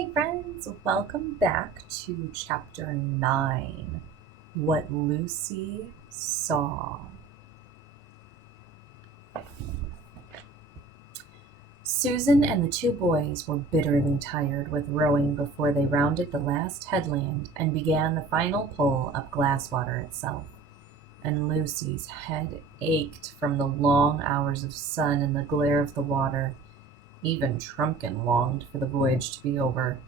Hi, friends. Welcome back to Chapter 9 What Lucy Saw. Susan and the two boys were bitterly tired with rowing before they rounded the last headland and began the final pull up Glasswater itself. And Lucy's head ached from the long hours of sun and the glare of the water. Even Trumpkin longed for the voyage to be over.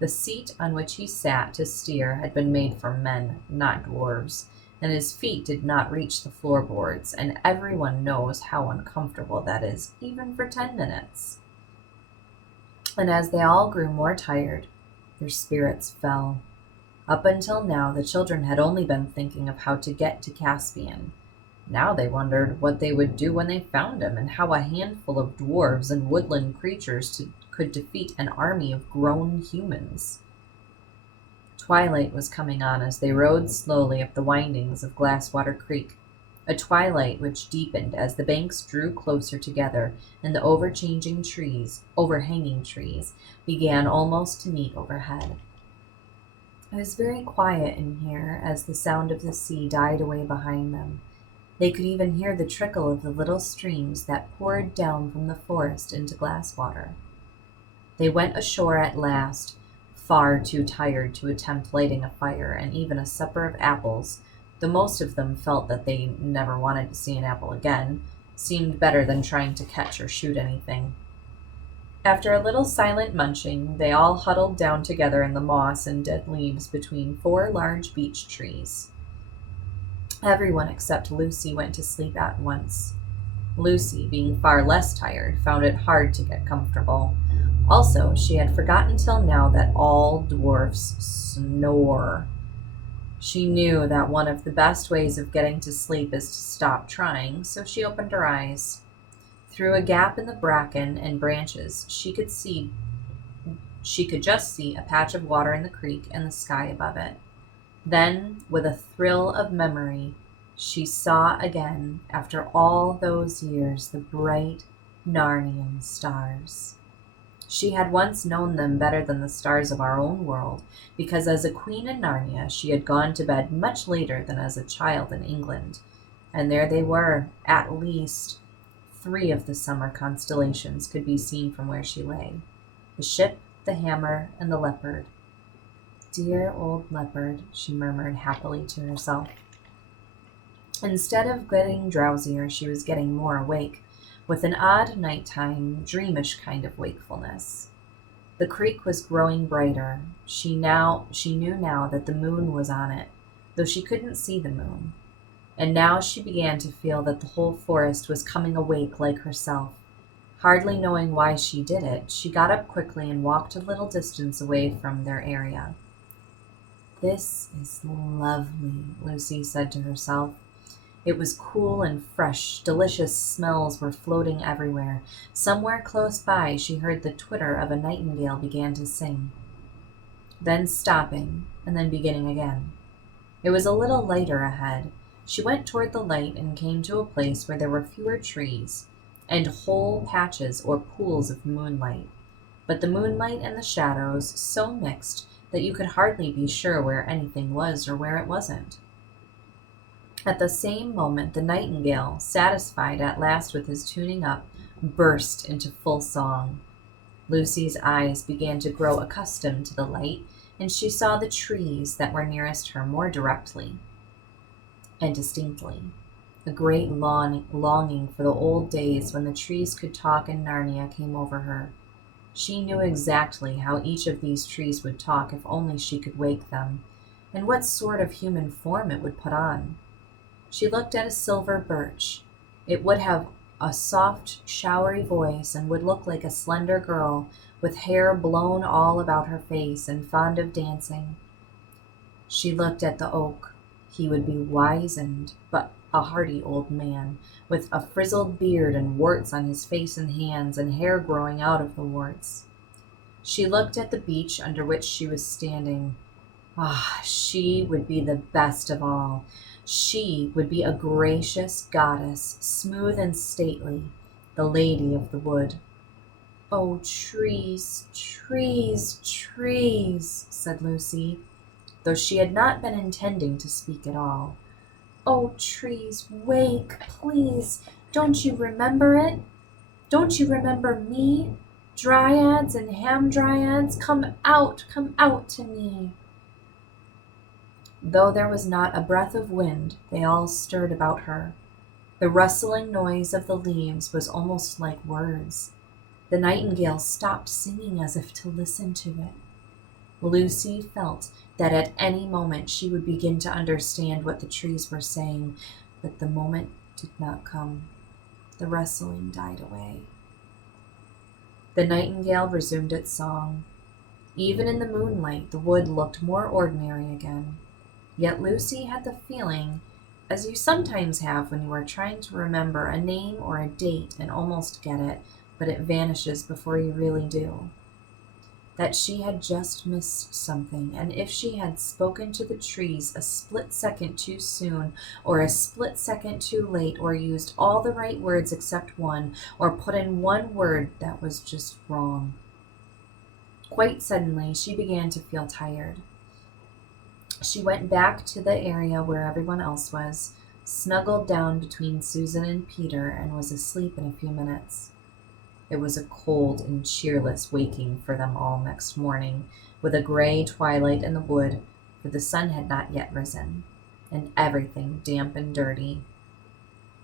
The seat on which he sat to steer had been made for men, not dwarfs, and his feet did not reach the floorboards, and everyone knows how uncomfortable that is, even for 10 minutes. And as they all grew more tired, their spirits fell. Up until now, the children had only been thinking of how to get to Caspian. Now they wondered what they would do when they found him, and how a handful of dwarves and woodland creatures could defeat an army of grown humans. Twilight was coming on as they rowed slowly up the windings of Glasswater Creek, a twilight which deepened as the banks drew closer together and the overhanging trees, began almost to meet overhead. It was very quiet in here as the sound of the sea died away behind them. They could even hear the trickle of the little streams that poured down from the forest into Glasswater. They went ashore at last, far too tired to attempt lighting a fire, and even a supper of apples, though most of them felt that they never wanted to see an apple again, seemed better than trying to catch or shoot anything. After a little silent munching, they all huddled down together in the moss and dead leaves between four large beech trees. Everyone except Lucy went to sleep at once. Lucy, being far less tired, found it hard to get comfortable. Also, she had forgotten till now that all dwarfs snore. She knew that one of the best ways of getting to sleep is to stop trying, so she opened her eyes. Through a gap in the bracken and branches, she could just see a patch of water in the creek and the sky above it. Then, with a thrill of memory, she saw again, after all those years, the bright Narnian stars. She had once known them better than the stars of our own world, because as a queen in Narnia she had gone to bed much later than as a child in England. And there they were, at least 3 of the summer constellations could be seen from where she lay: the ship, the hammer, and the leopard. Dear old leopard, she murmured happily to herself. Instead of getting drowsier, she was getting more awake, with an odd nighttime, dreamish kind of wakefulness. The creek was growing brighter. She knew now that the moon was on it, though she couldn't see the moon. And now she began to feel that the whole forest was coming awake like herself. Hardly knowing why she did it, she got up quickly and walked a little distance away from their area. "This is lovely," Lucy said to herself. It was cool and fresh. Delicious smells were floating everywhere. Somewhere close by she heard the twitter of a nightingale began to sing, then stopping, and then beginning again. It was a little lighter ahead. She went toward the light and came to a place where there were fewer trees, and whole patches or pools of moonlight. But the moonlight and the shadows so mixed that you could hardly be sure where anything was or where it wasn't. At the same moment, the nightingale, satisfied at last with his tuning up, burst into full song. Lucy's eyes began to grow accustomed to the light, and she saw the trees that were nearest her more directly and distinctly. A great longing for the old days when the trees could talk in Narnia came over her. She knew exactly how each of these trees would talk if only she could wake them, and what sort of human form it would put on. She looked at a silver birch. It would have a soft, showery voice and would look like a slender girl with hair blown all about her face and fond of dancing. She looked at the oak. He would be wizened, but a hearty old man, with a frizzled beard and warts on his face and hands, and hair growing out of the warts. She looked at the beech under which she was standing. Ah, she would be the best of all. She would be a gracious goddess, smooth and stately, the lady of the wood. "Oh, trees, trees, trees," said Lucy, though she had not been intending to speak at all. "Oh, trees, wake, please. Don't you remember it? Don't you remember me? Dryads and hamadryads, come out to me." Though there was not a breath of wind, they all stirred about her. The rustling noise of the leaves was almost like words. The nightingale stopped singing as if to listen to it. Lucy felt that at any moment she would begin to understand what the trees were saying, but the moment did not come. The rustling died away. The nightingale resumed its song. Even in the moonlight, the wood looked more ordinary again. Yet Lucy had the feeling, as you sometimes have when you are trying to remember a name or a date and almost get it, but it vanishes before you really do, that she had just missed something, and if she had spoken to the trees a split second too soon, or a split second too late, or used all the right words except one, or put in one word that was just wrong. Quite suddenly, she began to feel tired. She went back to the area where everyone else was, snuggled down between Susan and Peter, and was asleep in a few minutes. It was a cold and cheerless waking for them all next morning, with a gray twilight in the wood, for the sun had not yet risen, and everything damp and dirty.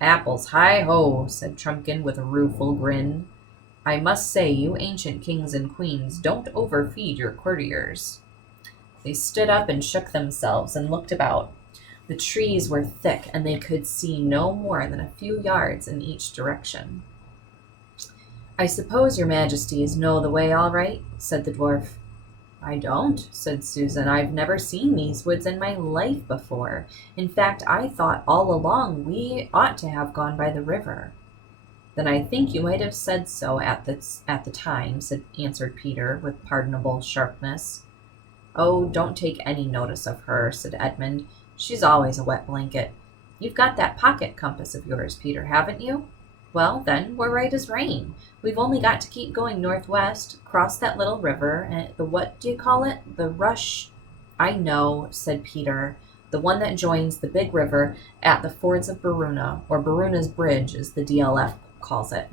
"Apples, hi-ho," said Trumpkin with a rueful grin. "I must say you ancient kings and queens don't overfeed your courtiers." They stood up and shook themselves and looked about. The trees were thick, and they could see no more than a few yards in each direction. "I suppose your majesties know the way all right," said the dwarf. "I don't," said Susan. "I've never seen these woods in my life before. In fact, I thought all along we ought to have gone by the river." "Then I think you might have said so at the time," answered Peter with pardonable sharpness. "Oh, don't take any notice of her," said Edmund. "She's always a wet blanket. You've got that pocket compass of yours, Peter, haven't you? Well, then, we're right as rain. We've only got to keep going northwest, cross that little river, and what do you call it? The Rush—" "I know," said Peter. "The one that joins the big river at the fords of Baruna, or Baruna's Bridge, as the DLF calls it."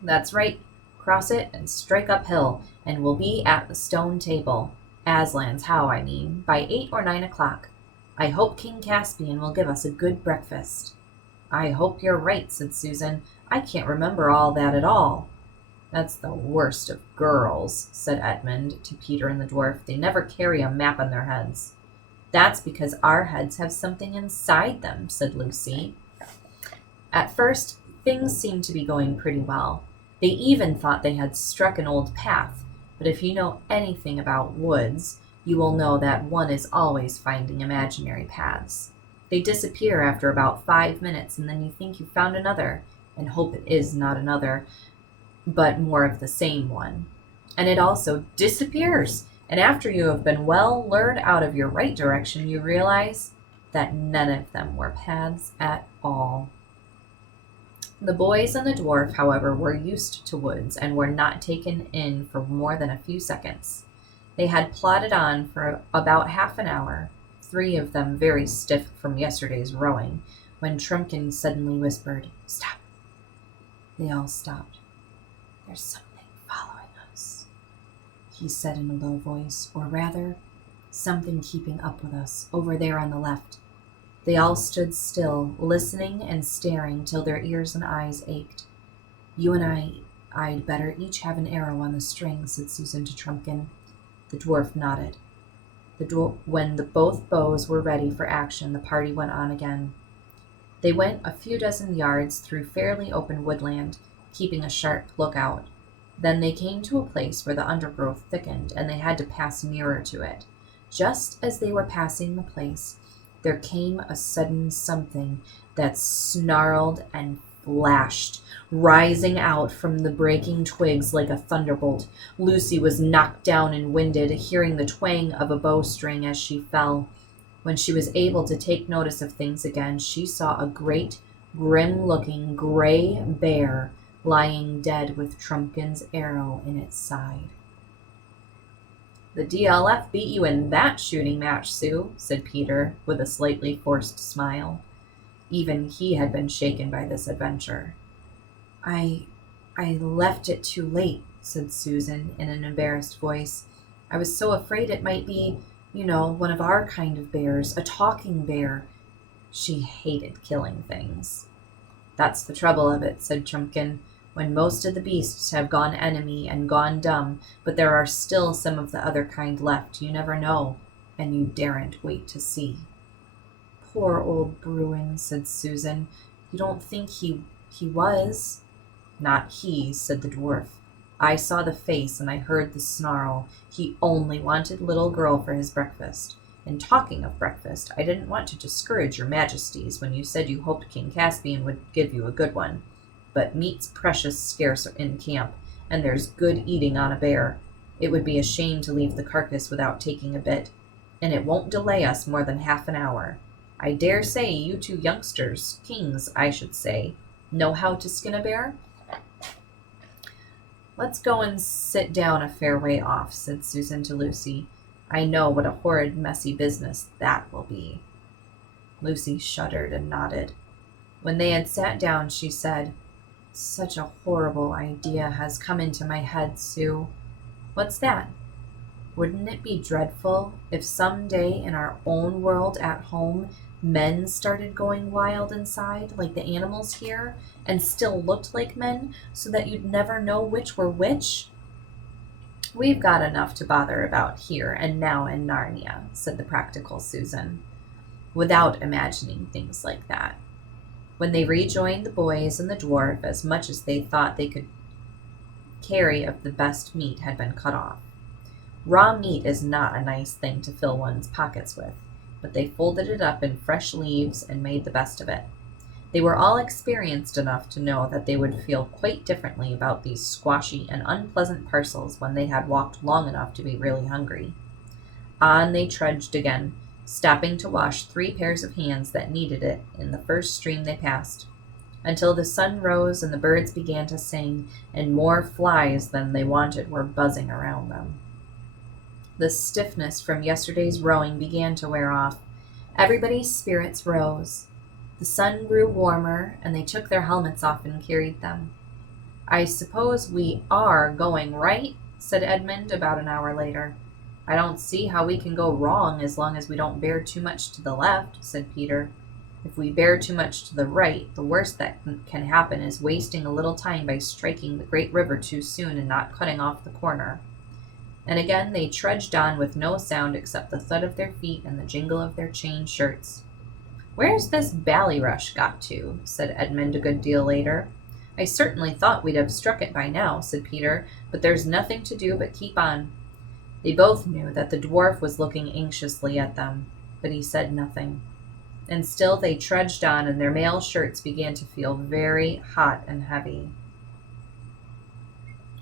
"That's right. Cross it and strike uphill, and we'll be at the stone table. Aslan's How, I mean, by 8 or 9 o'clock. I hope King Caspian will give us a good breakfast." "I hope you're right," said Susan. "I can't remember all that at all." "That's the worst of girls," said Edmund to Peter and the dwarf. "They never carry a map on their heads." "That's because our heads have something inside them," said Lucy. At first, things seemed to be going pretty well. They even thought they had struck an old path, but if you know anything about woods, you will know that one is always finding imaginary paths. They disappear after about 5 minutes, and then you think you've found another, and hope it is not another, but more of the same one. And it also disappears, and after you have been well lured out of your right direction, you realize that none of them were paths at all. The boys and the dwarf, however, were used to woods and were not taken in for more than a few seconds. They had plodded on for about half an hour, 3 of them very stiff from yesterday's rowing, when Trumpkin suddenly whispered, "Stop." They all stopped. "There's something following us," he said in a low voice, "or rather, something keeping up with us, over there on the left." They all stood still, listening and staring till their ears and eyes ached. "You and I'd better each have an arrow on the string," said Susan to Trumpkin. The dwarf nodded. When both bows were ready for action, the party went on again. They went a few dozen yards through fairly open woodland, keeping a sharp lookout. Then they came to a place where the undergrowth thickened, and they had to pass nearer to it. Just as they were passing the place, there came a sudden something that snarled and flashed, rising out from the breaking twigs like a thunderbolt. Lucy was knocked down and winded, hearing the twang of a bowstring as she fell. When she was able to take notice of things again, she saw a great, grim-looking gray bear lying dead with Trumpkin's arrow in its side. "The DLF beat you in that shooting match, Sue," said Peter, with a slightly forced smile. Even he had been shaken by this adventure. I left it too late," said Susan in an embarrassed voice. "I was so afraid it might be, one of our kind of bears, a talking bear." She hated killing things. "That's the trouble of it," said Trumpkin. "When most of the beasts have gone enemy and gone dumb, but there are still some of the other kind left, you never know, and you daren't wait to see." "Poor old Bruin," said Susan. "You don't think he was?" "Not he," said the dwarf. "I saw the face and I heard the snarl. He only wanted little girl for his breakfast. And talking of breakfast, I didn't want to discourage your majesties when you said you hoped King Caspian would give you a good one. But meat's precious scarce in camp, and there's good eating on a bear. It would be a shame to leave the carcass without taking a bit, and it won't delay us more than half an hour. I dare say you two youngsters, kings I should say, know how to skin a bear?" "Let's go and sit down a fair way off," said Susan to Lucy. "I know what a horrid messy business that will be." Lucy shuddered and nodded. When they had sat down, she said, "Such a horrible idea has come into my head, Sue." "What's that?" "Wouldn't it be dreadful if some day in our own world at home men started going wild inside, like the animals here, and still looked like men, so that you'd never know which were which?" "We've got enough to bother about here and now in Narnia," said the practical Susan, "without imagining things like that." When they rejoined the boys and the dwarf, as much as they thought they could carry of the best meat had been cut off. Raw meat is not a nice thing to fill one's pockets with, but they folded it up in fresh leaves and made the best of it. They were all experienced enough to know that they would feel quite differently about these squashy and unpleasant parcels when they had walked long enough to be really hungry. On they trudged again, stopping to wash 3 pairs of hands that needed it in the first stream they passed, until the sun rose and the birds began to sing, and more flies than they wanted were buzzing around them. The stiffness from yesterday's rowing began to wear off. Everybody's spirits rose. The sun grew warmer, and they took their helmets off and carried them. "I suppose we are going right?" said Edmund about an hour later. "I don't see how we can go wrong as long as we don't bear too much to the left," said Peter. "If we bear too much to the right, the worst that can happen is wasting a little time by striking the great river too soon and not cutting off the corner." And again they trudged on with no sound except the thud of their feet and the jingle of their chain shirts. "Where's this Ballyrush got to?" said Edmund a good deal later. "I certainly thought we'd have struck it by now," said Peter, "but there's nothing to do but keep on." They both knew that the dwarf was looking anxiously at them, but he said nothing. And still they trudged on, and their mail shirts began to feel very hot and heavy.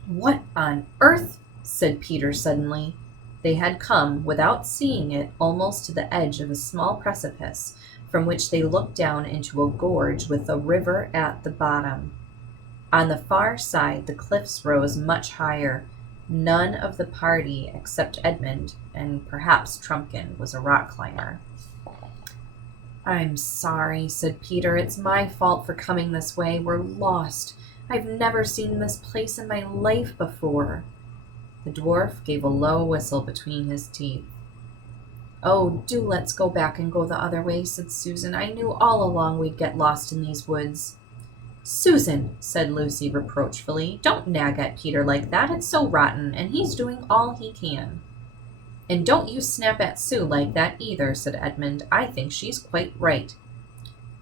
"What on earth?" said Peter suddenly. They had come, without seeing it, almost to the edge of a small precipice, from which they looked down into a gorge with a river at the bottom. On the far side the cliffs rose much higher. None of the party except Edmund, and perhaps Trumpkin, was a rock climber. "I'm sorry," said Peter. "It's my fault for coming this way. We're lost. I've never seen this place in my life before." The dwarf gave a low whistle between his teeth. "Oh, do let's go back and go the other way," said Susan. "I knew all along we'd get lost in these woods." "Susan," said Lucy reproachfully, "don't nag at Peter like that. It's so rotten, and he's doing all he can." "And don't you snap at Sue like that either," said Edmund. "I think she's quite right."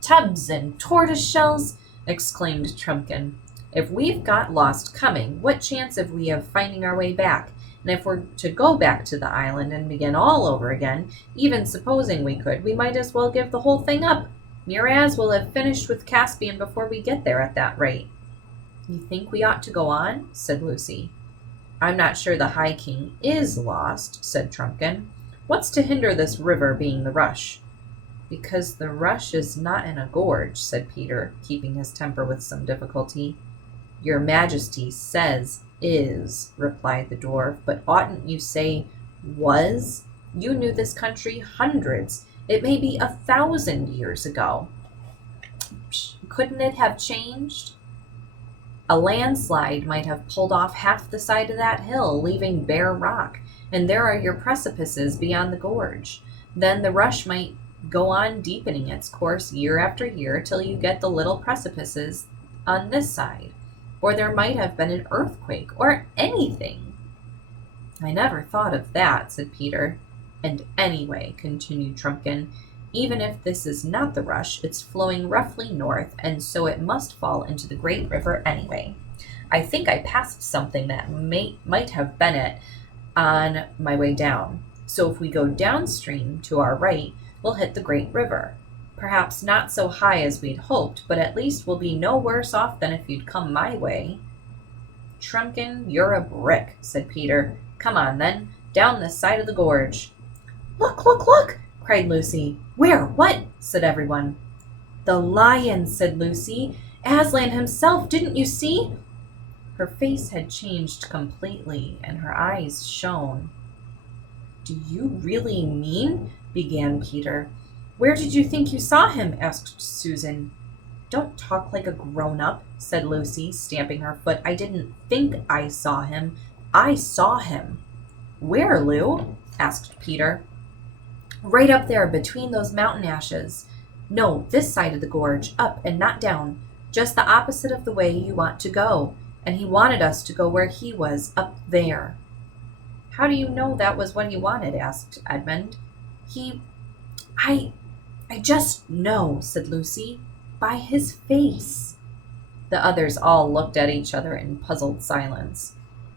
"Tubs and tortoise-shells!" exclaimed Trumpkin. "If we've got lost coming, what chance have we of finding our way back? And if we're to go back to the island and begin all over again, even supposing we could, we might as well give the whole thing up. Miraz will have finished with Caspian before we get there at that rate." "You think we ought to go on?" said Lucy. "I'm not sure the High King is lost," said Trumpkin. "What's to hinder this river being the Rush?" "Because the Rush is not in a gorge," said Peter, keeping his temper with some difficulty. Your Majesty says is, replied the dwarf, but oughtn't you say was? You knew this country hundreds, it may be 1,000 years ago. Couldn't it have changed? A landslide might have pulled off half the side of that hill, leaving bare rock, and there are your precipices beyond the gorge. Then the rush might go on deepening its course year after year till you get the little precipices on this side. Or there might have been an earthquake, or anything. I never thought of that, said Peter. And anyway, continued Trumpkin, even if this is not the rush, it's flowing roughly north, and so it must fall into the great river anyway. I think I passed something that might have been it on my way down. So if we go downstream to our right, we'll hit the great river. Perhaps not so high as we'd hoped, but at least we'll be no worse off than if you'd come my way. Trumpkin, you're a brick, said Peter. Come on, then, down this side of the gorge. Look, look, look, cried Lucy. Where? What? Said everyone. The lion, said Lucy. Aslan himself, didn't you see? Her face had changed completely, and her eyes shone. Do you really mean? Began Peter. Where did you think you saw him? Asked Susan. Don't talk like a grown-up, said Lucy, stamping her foot. I didn't think I saw him. I saw him. Where, Lou? Asked Peter. Right up there, between those mountain ashes. No, this side of the gorge, up and not down, just the opposite of the way you want to go. And he wanted us to go where he was, up there. How do you know that was what he wanted? Asked Edmund. I just know, said Lucy, by his face. The others all looked at each other in puzzled silence.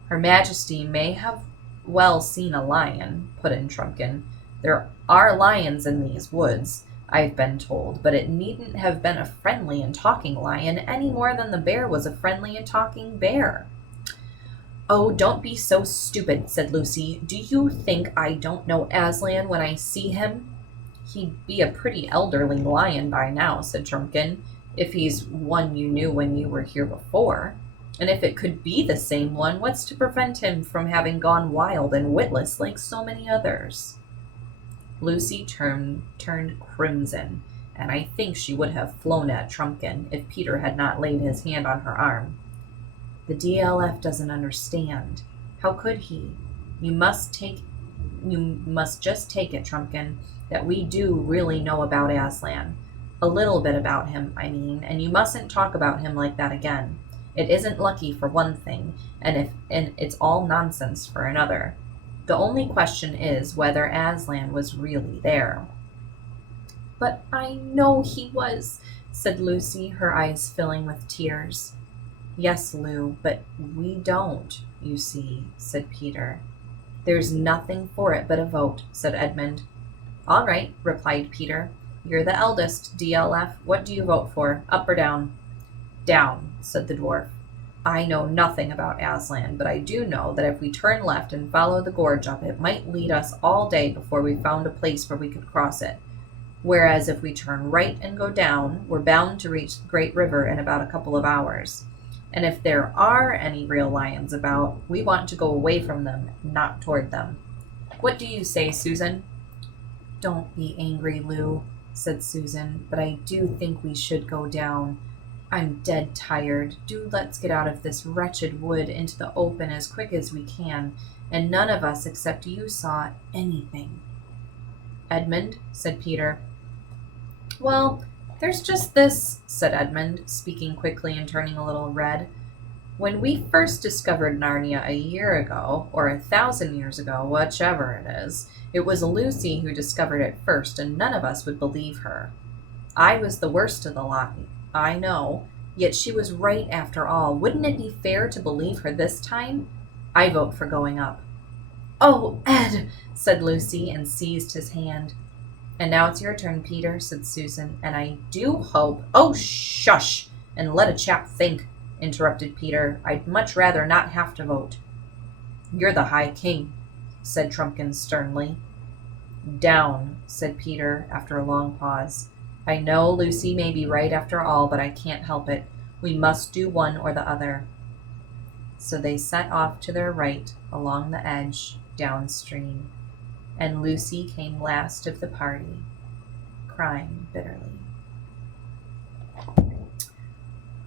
Her Majesty may have well seen a lion, put in Trumpkin. There are lions in these woods, I've been told, but it needn't have been a friendly and talking lion any more than the bear was a friendly and talking bear. Oh, don't be so stupid, said Lucy. Do you think I don't know Aslan when I see him? He'd be a pretty elderly lion by now, said Trumpkin, if he's one you knew when you were here before. And if it could be the same one, what's to prevent him from having gone wild and witless like so many others? Lucy turned crimson, and I think she would have flown at Trumpkin if Peter had not laid his hand on her arm. The DLF doesn't understand. How could he? You must just take it, Trumpkin, that we do really know about Aslan. A little bit about him, I mean, and you mustn't talk about him like that again. It isn't lucky for one thing, and it's all nonsense for another. The only question is whether Aslan was really there. But I know he was, said Lucy, her eyes filling with tears. Yes, Lou, but we don't, you see, said Peter. There's nothing for it but a vote, said Edmund. All right, replied Peter. You're the eldest, DLF. What do you vote for, up or down? Down, said the dwarf. I know nothing about Aslan, but I do know that if we turn left and follow the gorge up, it might lead us all day before we found a place where we could cross it. Whereas if we turn right and go down, we're bound to reach the great river in about a couple of hours. And if there are any real lions about, we want to go away from them, not toward them. What do you say, Susan? Don't be angry, Lou, said Susan, but I do think we should go down. I'm dead tired. Do let's get out of this wretched wood into the open as quick as we can, and none of us except you saw anything. Edmund, said Peter. Well, there's just this, said Edmund, speaking quickly and turning a little red. When we first discovered Narnia a year ago, or 1,000 years ago, whichever it is, it was Lucy who discovered it first, and none of us would believe her. I was the worst of the lot, I know, yet she was right after all. Wouldn't it be fair to believe her this time? I vote for going up. Oh, Ed, said Lucy, and seized his hand. And now it's your turn, Peter, said Susan, and I do hope— Oh, shush, and let a chap think, interrupted Peter. I'd much rather not have to vote. You're the High King, said Trumpkin sternly. Down, said Peter, after a long pause. I know Lucy may be right after all, but I can't help it. We must do one or the other. So they set off to their right along the edge downstream, and Lucy came last of the party, crying bitterly.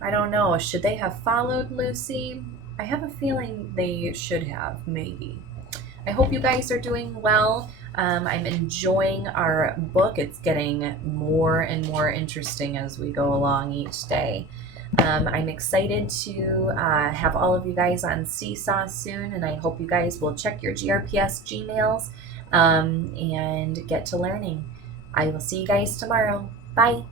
I don't know, should they have followed Lucy? I have a feeling they should have, maybe. I hope you guys are doing well. I'm enjoying our book. It's getting more and more interesting as we go along each day. I'm excited to have all of you guys on Seesaw soon, and I hope you guys will check your GRPS Gmails and get to learning. I will see you guys tomorrow. Bye.